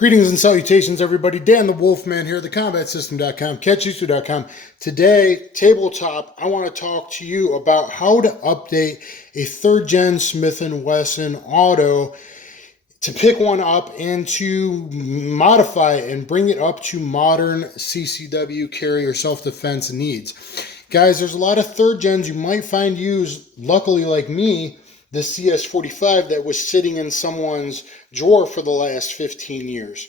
Greetings and salutations, everybody. Dan the Wolfman here, thecombatsystem.com, Catch-Jitsu.com. Today, tabletop, I want to talk to you about how to update a third-gen Smith & Wesson auto, to pick one up and to modify it and bring it up to modern CCW carrier self-defense needs. Guys, there's a lot of third gens you might find used, luckily like me, the CS45 that was sitting in someone's drawer for the last 15 years.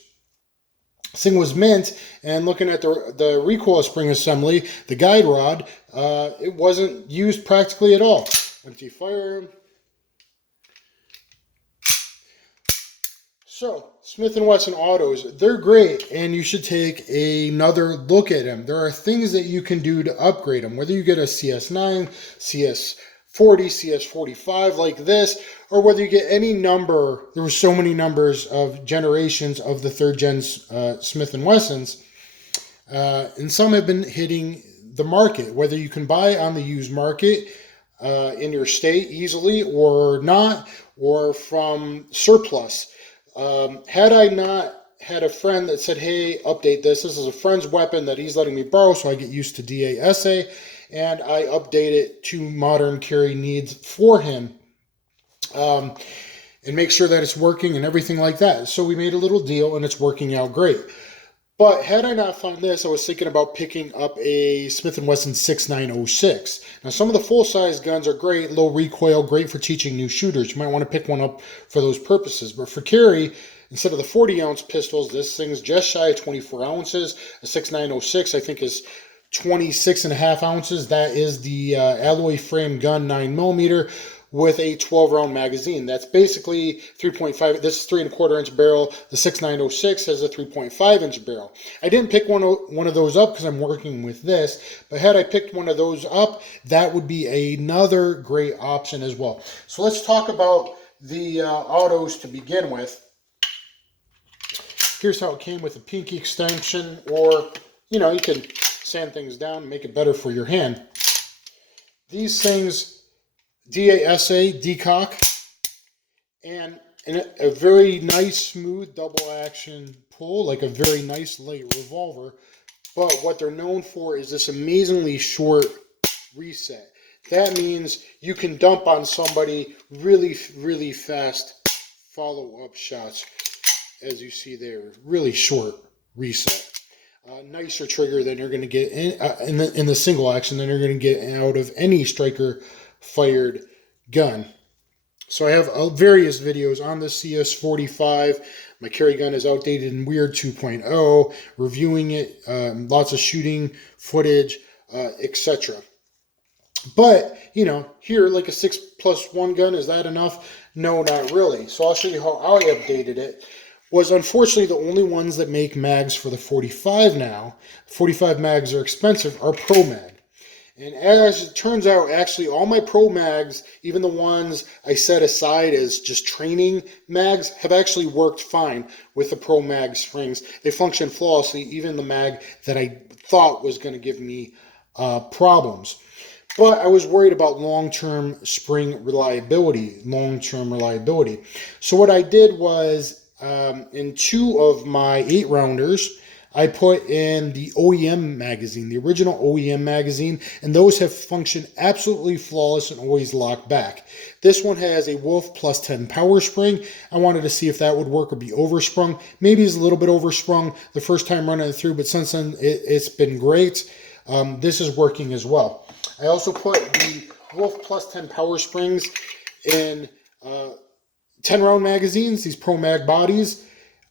This thing was mint, and looking at the recoil spring assembly, the guide rod, it wasn't used practically at all. Empty firearm. So, Smith & Wesson autos, they're great, and you should take another look at them. There are things that you can do to upgrade them, whether you get a CS9, CS40, CS45 like this, or whether you get any number. There were so many numbers of generations of the third gen Smith & Wessons, and some have been hitting the market, whether you can buy on the used market in your state easily or not, or from surplus. Had I not had a friend that said, hey, update this is a friend's weapon that he's letting me borrow so I get used to DASA, and I update it to modern carry needs for him, and make sure that it's working and everything like that. So we made a little deal, and it's working out great. But had I not found this, I was thinking about picking up a Smith & Wesson 6906. Now, some of the full-size guns are great, low recoil, great for teaching new shooters. You might want to pick one up for those purposes. But for carry, instead of the 40-ounce pistols, this thing's just shy of 24 ounces. A 6906, I think, is 26.5 ounces. That is the alloy frame gun, 9mm, with a 12-round magazine. That's basically 3.5. This is 3¼ inch barrel. The 6906 has a 3.5 inch barrel. I didn't pick one of those up because I'm working with this, but had I picked one of those up, that would be another great option as well. So let's talk about the autos to begin with. Here's how it came with a pinky extension, or you can sand things down, make it better for your hand. These things, DASA, decock, and a very nice, smooth double action pull, like a very nice light revolver. But what they're known for is this amazingly short reset. That means you can dump on somebody really, really fast follow-up shots, as you see there. Really short reset. Nicer trigger than you're going to get in the single action than you're going to get out of any striker fired gun. So I have various videos on the CS45. My carry gun is outdated in Weird 2.0, reviewing it, lots of shooting footage, etc. But, here, like a 6+1 gun, is that enough? No, not really. So I'll show you how I updated it. Was unfortunately the only ones that make mags for the 45 now. 45 mags are expensive, are Pro Mag. And as it turns out, actually all my Pro Mags, even the ones I set aside as just training mags, have actually worked fine with the Pro Mag springs. They function flawlessly, even the mag that I thought was going to give me problems. But I was worried about long-term spring reliability, So what I did was, in 2 of my 8-rounders, I put in the OEM magazine, the original OEM magazine, and those have functioned absolutely flawless and always lock back. This one has a Wolf +10 power spring. I wanted to see if that would work or be oversprung. Maybe it's a little bit oversprung the first time running it through, but since then it's been great. This is working as well. I also put the Wolf +10 power springs in 10-round magazines, these Pro Mag bodies,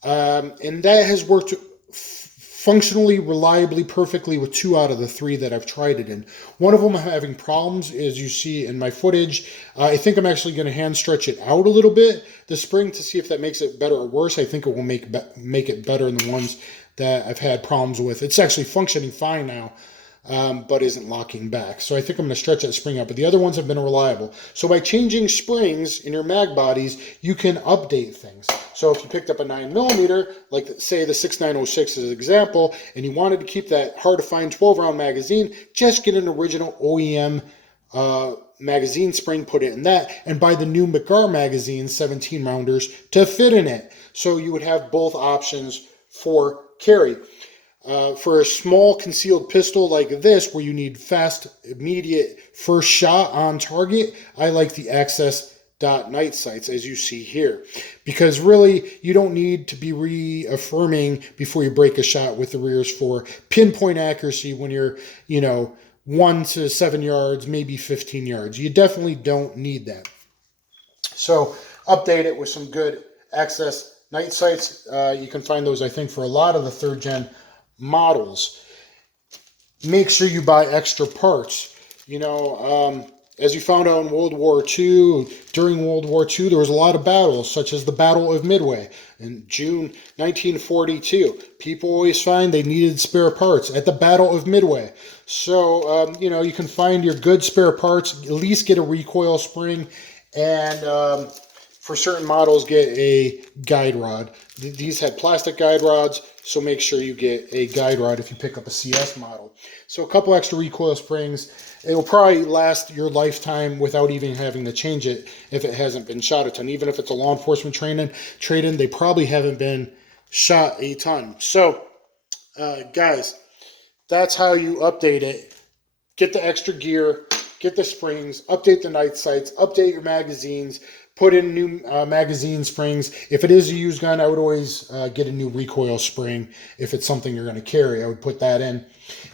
and that has worked functionally, reliably, perfectly with 2 out of the 3 that I've tried it in. One of them I'm having problems, as you see in my footage. I think I'm actually going to hand stretch it out a little bit, the spring, to see if that makes it better or worse. I think it will make it better than the ones that I've had problems with. It's actually functioning fine now, but isn't locking back. So I think I'm going to stretch that spring out, but the other ones have been reliable. So by changing springs in your mag bodies, you can update things. So if you picked up a 9mm, like say the 6906 as an example, and you wanted to keep that hard to find 12-round magazine, just get an original OEM magazine spring, put it in that, and buy the new McGar magazine 17 rounders to fit in it. So you would have both options for carry. For a small concealed pistol like this, where you need fast, immediate first shot on target, I like the Access dot night sights, as you see here, because really you don't need to be reaffirming before you break a shot with the rears for pinpoint accuracy when you're 1 to 7 yards, maybe 15 yards. You definitely don't need that. So update it with some good Access night sights. You can find those, I think, for a lot of the 3rd gen models. Make sure you buy extra parts. As you found out in World War II, during World War II, there was a lot of battles, such as the Battle of Midway in June 1942. People always find they needed spare parts at the Battle of Midway. So, you can find your good spare parts, at least get a recoil spring, and for certain models, get a guide rod. These had plastic guide rods, so make sure you get a guide rod if you pick up a CS model. So a couple extra recoil springs. It will probably last your lifetime without even having to change it if it hasn't been shot a ton. Even if it's a law enforcement trade-in, they probably haven't been shot a ton. So, guys, that's how you update it. Get the extra gear, get the springs, update the night sights, update your magazines, put in new magazine springs. If it is a used gun, I would always get a new recoil spring. If it's something you're going to carry, I would put that in.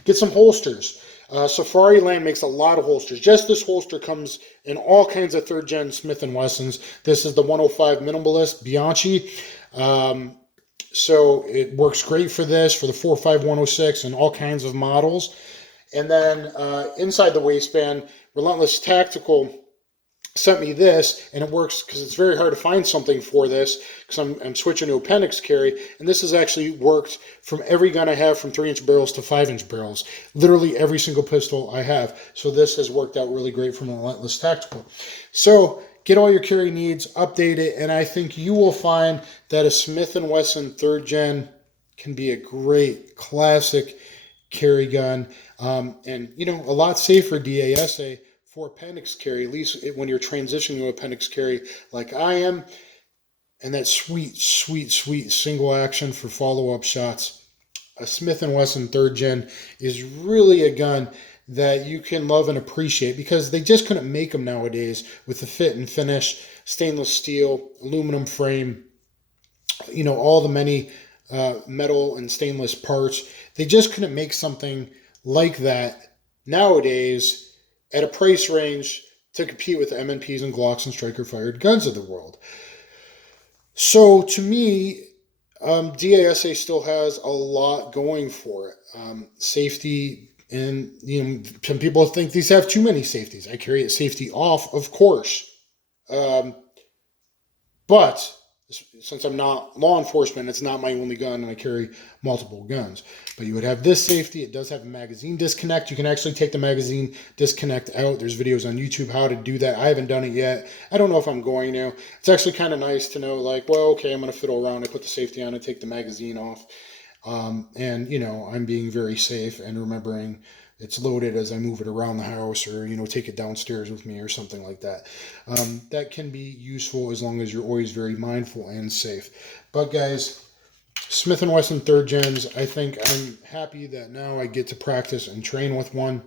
Get some holsters. Safari Land makes a lot of holsters. Just this holster comes in all kinds of 3rd gen Smith & Wessons. This is the 105 Minimalist Bianchi. So it works great for this, for the 4.5 106 and all kinds of models. And then inside the waistband, Relentless Tactical sent me this, and it works because it's very hard to find something for this because I'm switching to appendix carry, and this has actually worked from every gun I have, from 3-inch barrels to 5-inch barrels, literally every single pistol I have. So this has worked out really great from Relentless Tactical. So get all your carry needs, update it, and I think you will find that a Smith & Wesson 3rd gen can be a great classic carry gun, and a lot safer DASA for appendix carry, at least when you're transitioning to appendix carry like I am, and that sweet single action for follow-up shots. A Smith & Wesson 3rd gen is really a gun that you can love and appreciate, because they just couldn't make them nowadays with the fit and finish, stainless steel, aluminum frame, all the many metal and stainless parts. They just couldn't make something like that nowadays at a price range to compete with the M&Ps and Glocks and striker-fired guns of the world. So to me, DASA still has a lot going for it. Safety, and some people think these have too many safeties. I carry a safety off, of course. But since I'm not law enforcement, it's not my only gun, and I carry multiple guns. But you would have this safety. It does have a magazine disconnect. You can actually take the magazine disconnect out. There's videos on YouTube how to do that. I haven't done it yet. I don't know if I'm going to. It's actually kind of nice to know, like, well, okay, I'm going to fiddle around. I put the safety on and take the magazine off. And, I'm being very safe and remembering it's loaded as I move it around the house, or, take it downstairs with me or something like that. That can be useful as long as you're always very mindful and safe. But guys, Smith & Wesson 3rd gens, I think I'm happy that now I get to practice and train with one.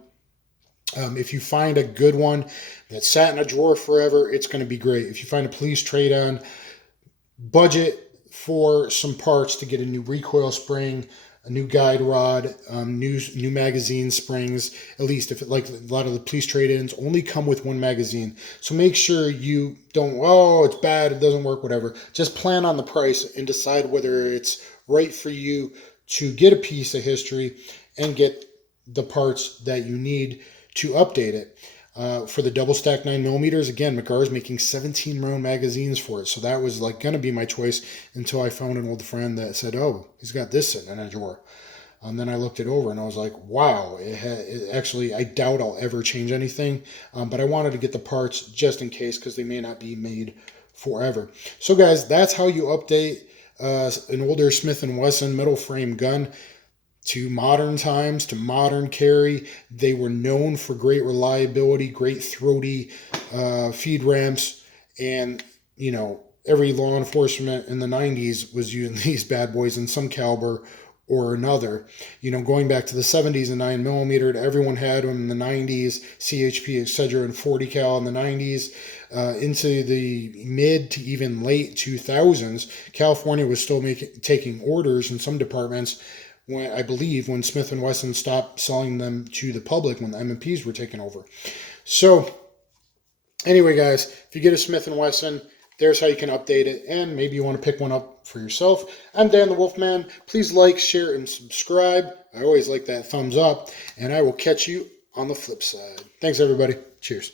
If you find a good one that sat in a drawer forever, it's going to be great. If you find a police trade-on, budget for some parts to get a new recoil spring, a new guide rod, new magazine springs, at least if it, like a lot of the police trade-ins only come with one magazine. So make sure you don't, it's bad, it doesn't work, whatever. Just plan on the price and decide whether it's right for you to get a piece of history and get the parts that you need to update it. For the double stack 9mm, again, McGar is making 17 round magazines for it. So that was like going to be my choice until I found an old friend that said, oh, he's got this sitting in a drawer. And then I looked it over and I was like, wow, actually, I doubt I'll ever change anything. But I wanted to get the parts just in case, because they may not be made forever. So guys, that's how you update an older Smith & Wesson metal frame gun. to modern times, to modern carry. They were known for great reliability, great throaty feed ramps, and, you know, every law enforcement in the 90s was using these bad boys in some caliber or another. You know, going back to the 70s and 9mm, everyone had them in the 90s, CHP, etc., and 40 cal in the 90s. Into the mid to even late 2000s, California was still taking orders in some departments, when I believe when Smith & Wesson stopped selling them to the public when the M&Ps were taken over. So anyway, guys, if you get a Smith & Wesson, there's how you can update it, and maybe you want to pick one up for yourself. I'm Dan the Wolfman. Please like, share, and subscribe. I always like that thumbs up, and I will catch you on the flip side. Thanks, everybody. Cheers.